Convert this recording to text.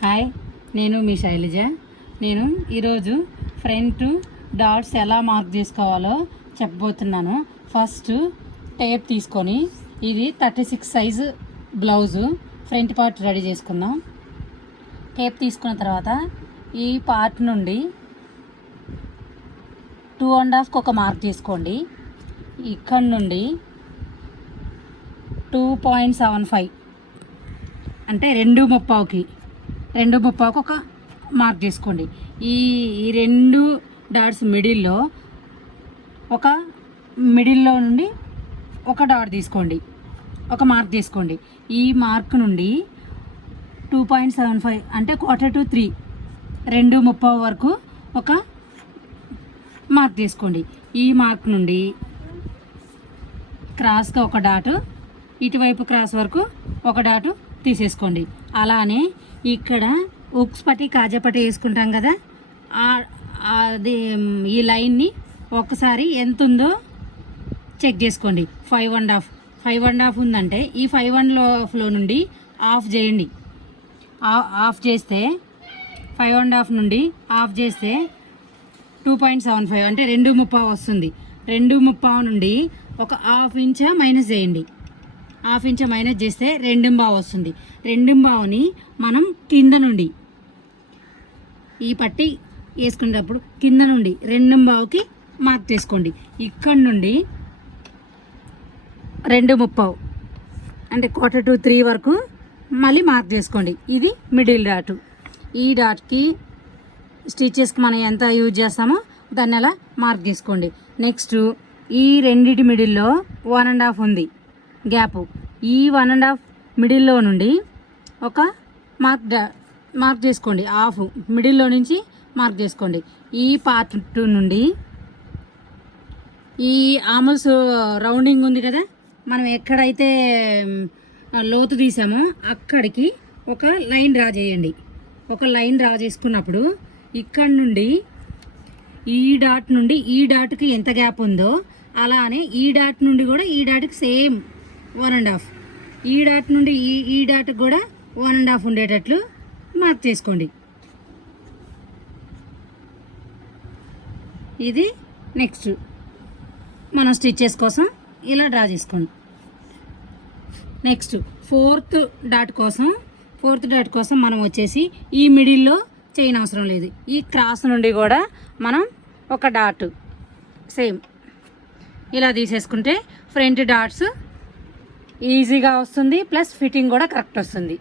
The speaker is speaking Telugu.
హాయ్, నేను మీ శైలజ. నేను ఈరోజు ఫ్రంట్ డాట్స్ ఎలా మార్క్ చేసుకోవాలో చెప్పబోతున్నాను. ఫస్ట్ టేప్ తీసుకొని ఇది 36 size blouse front part ready చేసుకుందాం. టేప్ తీసుకున్న తర్వాత ఈ పార్ట్ నుండి 2.5కి ఒక మార్క్ చేసుకోండి. ఇక్కడ నుండి 2.75 అంటే 2.35కి ఒక మార్క్ చేసుకోండి. ఈ రెండు డాట్స్ మిడిల్లో నుండి ఒక డాట్ తీసుకోండి, ఒక మార్క్ చేసుకోండి. ఈ మార్క్ నుండి 2.75 అంటే 2:45 2.30 వరకు ఒక మార్క్ తీసుకోండి. ఈ మార్క్ నుండి క్రాస్గా ఒక డాటు, ఇటువైపు క్రాస్ వరకు ఒక డాటు తీసేసుకోండి. అలానే ఇక్కడ ఉక్స్ పట్టి కాజాపట్టి వేసుకుంటాం కదా, అది ఈ లైన్ని ఒకసారి ఎంత ఉందో చెక్ చేసుకోండి. 5.5 ఉందంటే ఈ 5.5లో నుండి ఆఫ్ చేయండి. ఆఫ్ చేస్తే 5.5 నుండి ఆఫ్ చేస్తే 2.75 అంటే 2.30 వస్తుంది. 2.30 నుండి ఒక ½ ఇంచ్ మైనస్ చేయండి. ½ ఇంచ్ మైనస్ చేస్తే 2.5 వస్తుంది. 2.5ని మనం కింద నుండి ఈ పట్టి వేసుకునేటప్పుడు కింద నుండి 2.5కి మార్క్ చేసుకోండి. ఇక్కడ నుండి 2.30 అంటే 2:45 వరకు మళ్ళీ మార్క్ చేసుకోండి. ఇది మిడిల్ డాటు. ఈ డాట్కి స్టిచెస్కి మనం ఎంత యూజ్ చేస్తామో దాన్ని అలా మార్క్ చేసుకోండి. నెక్స్ట్ ఈ రెండిటి మిడిల్లో 1.5 ఉంది గ్యాప్. ఈ 1.5 మిడిల్లో నుండి ఒక మార్క్ చేసుకోండి. హాఫ్ మిడిల్లో నుంచి మార్క్ చేసుకోండి. ఈ పార్ట్ నుండి ఈ ఆమల్స్ రౌండింగ్ ఉంది కదా, మనం ఎక్కడైతే లోతు తీసామో అక్కడికి ఒక లైన్ డ్రా చేయండి. ఒక లైన్ డ్రా చేసుకున్నప్పుడు ఇక్కడ నుండి ఈ డాట్ నుండి ఈ డాట్కి ఎంత గ్యాప్ ఉందో అలానే ఈ డాట్ నుండి కూడా ఈ డాట్కి సేమ్ 1.5, ఈ డాట్ నుండి ఈ డాట్కి కూడా 1.5 ఉండేటట్లు మార్క్ చేసుకోండి. ఇది నెక్స్ట్ మనం స్టిచెస్ కోసం ఇలా డ్రా చేసుకోండి. నెక్స్ట్ ఫోర్త్ డాట్ కోసం మనం వచ్చేసి ఈ మిడిల్లో చేయని అవసరం లేదు. ఈ క్రాస్ నుండి కూడా మనం ఒక డాట్ సేమ్ ఇలా తీసేసుకుంటే ఫ్రంట్ డాట్స్ ఈజీగా వస్తుంది, ప్లస్ ఫిట్టింగ్ కూడా కరెక్ట్ వస్తుంది.